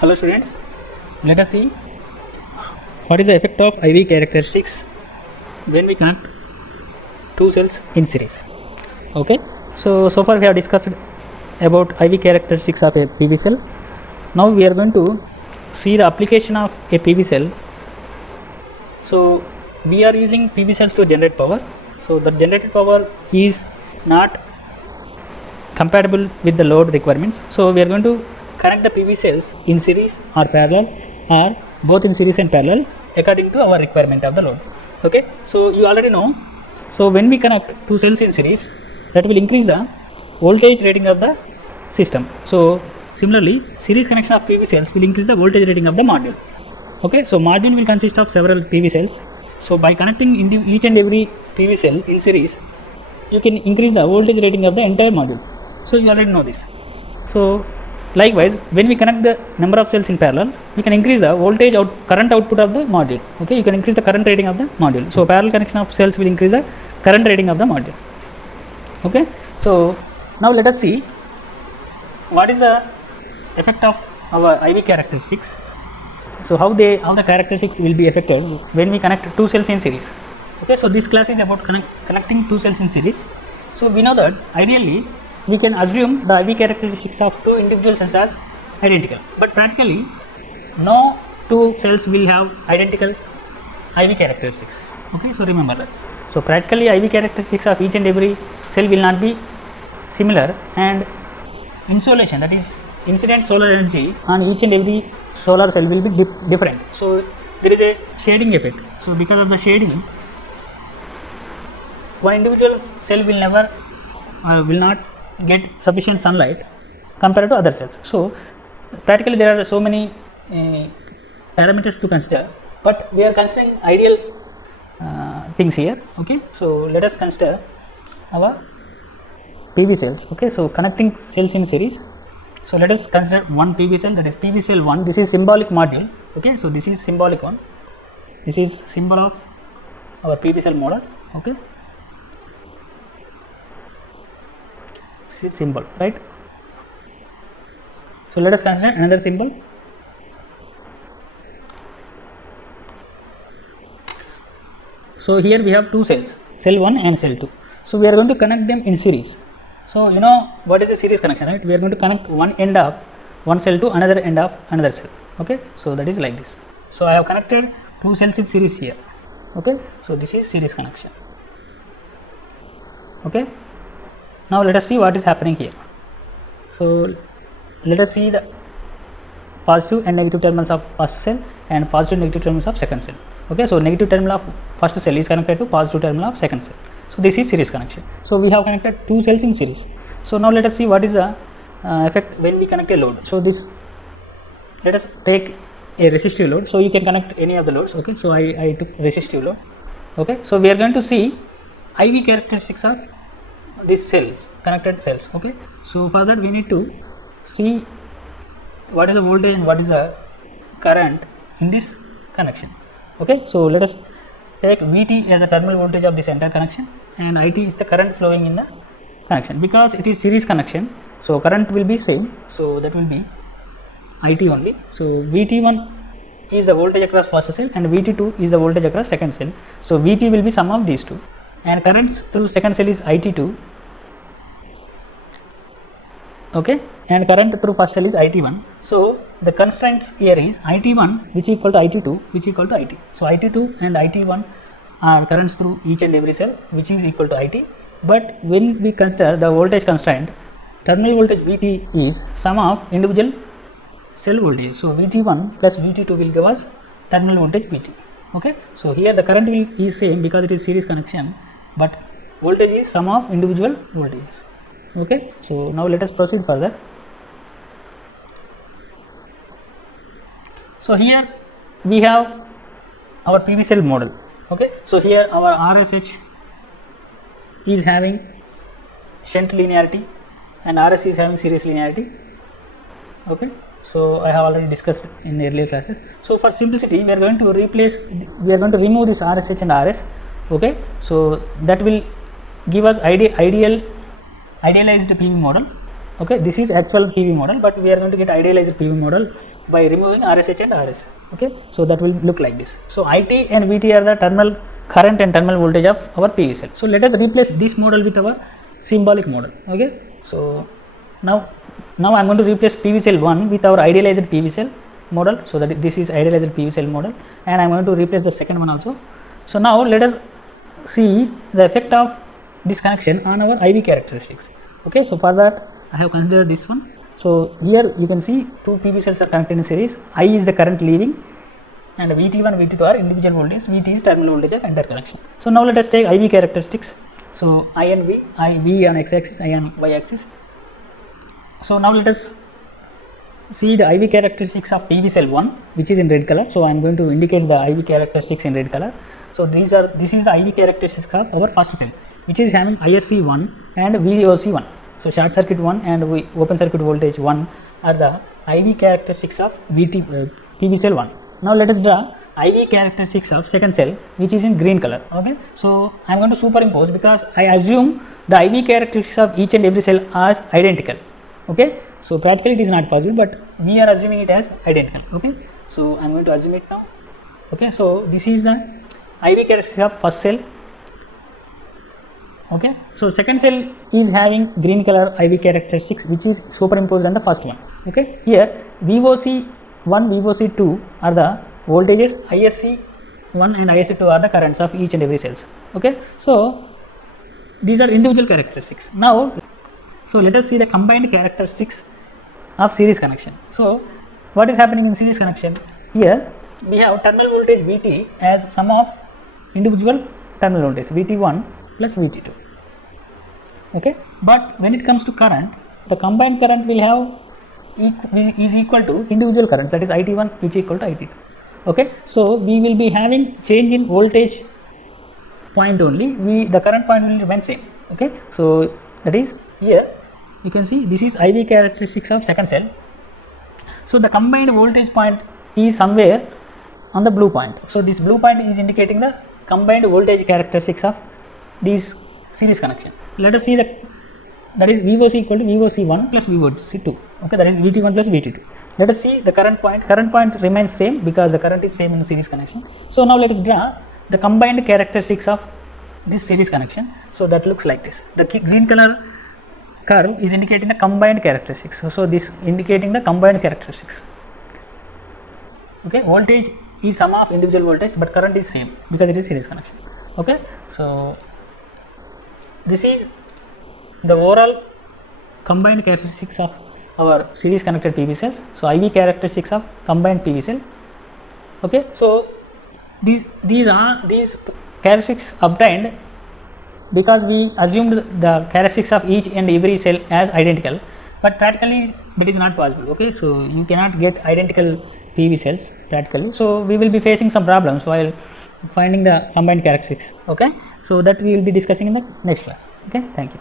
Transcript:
Hello students, let us see what is the effect of IV characteristics when we connect two cells in series. Okay, so far we have discussed about IV characteristics of a PV cell. Now we are going to see the application of a PV cell. So we are using PV cells to generate power. So the generated power is not compatible with the load requirements. So we are going to connect the PV cells in series or parallel or both in series and parallel according to our requirement of the load. Okay, so you already know. So when we connect two cells in series, that will increase the voltage rating of the system. So similarly, series connection of PV cells will increase the voltage rating of the module. Okay, so module will consist of several PV cells. So by connecting each and every PV cell in series, you can increase the voltage rating of the entire module. So you already know this. So likewise, when we connect the number of cells in parallel, we can increase the voltage current output of the module. Okay, you can increase the current rating of the module. So parallel connection of cells will increase the current rating of the module. Okay, so now let us see what is the effect of our IV characteristics. So how the characteristics will be affected when we connect two cells in series. Okay, so this class is about connecting two cells in series. So we know that ideally we can assume the IV characteristics of two individual cells as identical, but practically no two cells will have identical IV characteristics. Okay, so remember that. So practically IV characteristics of each and every cell will not be similar, and insolation, that is incident solar energy on each and every solar cell will be different. So there is a shading effect. So because of the shading, one individual cell will never will not get sufficient sunlight compared to other cells. So practically there are so many parameters to consider, but we are considering ideal things here. Okay, so let us consider our PV cells. Okay, so connecting cells in series. So let us consider one PV cell, that is PV cell 1. This is symbolic module. Okay, so this is symbolic one. This is symbol of our PV cell model. Okay, this is symbol, right? So let us consider another symbol. So here we have two cells, cell 1 and cell 2. So we are going to connect them in series. So you know what is a series connection, right? We are going to connect one end of one cell to another end of another cell. Okay, so that is like this. So I have connected two cells in series here. Okay, so this is series connection. Okay, now let us see what is happening here. So let us see the positive and negative terminals of first cell and positive and negative terminals of second cell. Okay, so negative terminal of first cell is connected to positive terminal of second cell. So this is series connection. So we have connected two cells in series. So now let us see what is the effect when we connect a load. So this, let us take a resistive load. So you can connect any of the loads. Okay, so I took resistive load. Okay, so we are going to see IV characteristics of these cells, connected cells. Okay, so for that we need to see what is the voltage and what is the current in this connection. Okay, so let us take Vt as the terminal voltage of this entire connection, and It is the current flowing in the connection. Because it is series connection, so current will be same, so that will be It only. So Vt1 is the voltage across first cell and Vt2 is the voltage across second cell. So Vt will be sum of these two, and currents through second cell is It2. Okay, and current through first cell is It1. So the constraints here is It1 which equal to It2 which equal to It. So It2 and It1 are currents through each and every cell which is equal to It. But when we consider the voltage constraint, terminal voltage Vt is sum of individual cell voltage. So Vt1 plus Vt2 will give us terminal voltage Vt. Okay, so here the current is same because it is series connection, but voltage is sum of individual voltages. Okay, so now let us proceed further. So here we have our PV cell model. Okay, so here our RSH is having shunt linearity and RS is having series linearity. Okay, so I have already discussed in earlier classes. So for simplicity, we are going to remove this RSH and RS. Okay, so that will give us idealized PV model. Okay, this is actual PV model, but we are going to get idealized PV model by removing RSH and RS. Okay, so that will look like this. So IT and VT are the terminal current and terminal voltage of our PV cell. So let us replace this model with our symbolic model. Okay, so now I am going to replace PV cell 1 with our idealized PV cell model. So that this is idealized PV cell model, and I am going to replace the second one also. So now let us see the effect of this connection on our IV characteristics. Okay, so for that I have considered this one. So here you can see two PV cells are connected in series. I is the current leaving, and VT1, VT2 are individual voltage. VT is terminal voltage of entire connection. So now let us take IV characteristics. So I and V, V on x-axis, I on y-axis. So now let us see the IV characteristics of PV cell 1, which is in red color. So I am going to indicate the IV characteristics in red color. So this is the IV characteristics of our first cell, which is having ISC1 and VOC1. So short circuit 1 and open circuit voltage 1 are the IV characteristics of PV cell 1. Now let us draw IV characteristics of second cell, which is in green color. Okay, so I am going to superimpose because I assume the IV characteristics of each and every cell as identical. Okay, so practically it is not possible, but we are assuming it as identical. Okay, so I am going to assume it now. Okay, so this is the IV characteristics of first cell. Okay, so second cell is having green color IV characteristics, which is superimposed on the first one. Okay, here VOC1, VOC2 are the voltages, ISC1 and ISC2 are the currents of each and every cells. Okay, so these are individual characteristics. Now, so let us see the combined characteristics of series connection. So what is happening in series connection? Here we have terminal voltage VT as sum of individual terminal voltage VT1 plus VT2. Okay, but when it comes to current, the combined current will have is equal to individual currents, that is IT1 which is equal to IT2. Okay, so we will be having change in voltage point only, the current point will remain same. Okay, so that is here you can see this is IV characteristics of second cell. So the combined voltage point is somewhere on the blue point. So this blue point is indicating the combined voltage characteristics of these series connection. Let us see that is VOC equal to VOC1 plus VOC2. Okay, that is VT1 plus VT2. Let us see the current point. Current point remains same because the current is same in the series connection. So now let us draw the combined characteristics of this series connection. So that looks like this. The green color curve is indicating the combined characteristics. So this indicating the combined characteristics. Okay, voltage is sum of individual voltage, but current is same because it is series connection. Okay, so this is the overall combined characteristics of our series connected PV cells. So IV characteristics of combined PV cell. Okay, so these characteristics obtained because we assumed the characteristics of each and every cell as identical, but practically that is not possible. Okay, so you cannot get identical PV cells practically. So we will be facing some problems while finding the combined characteristics. Okay, so that we will be discussing in the next class. Okay, thank you.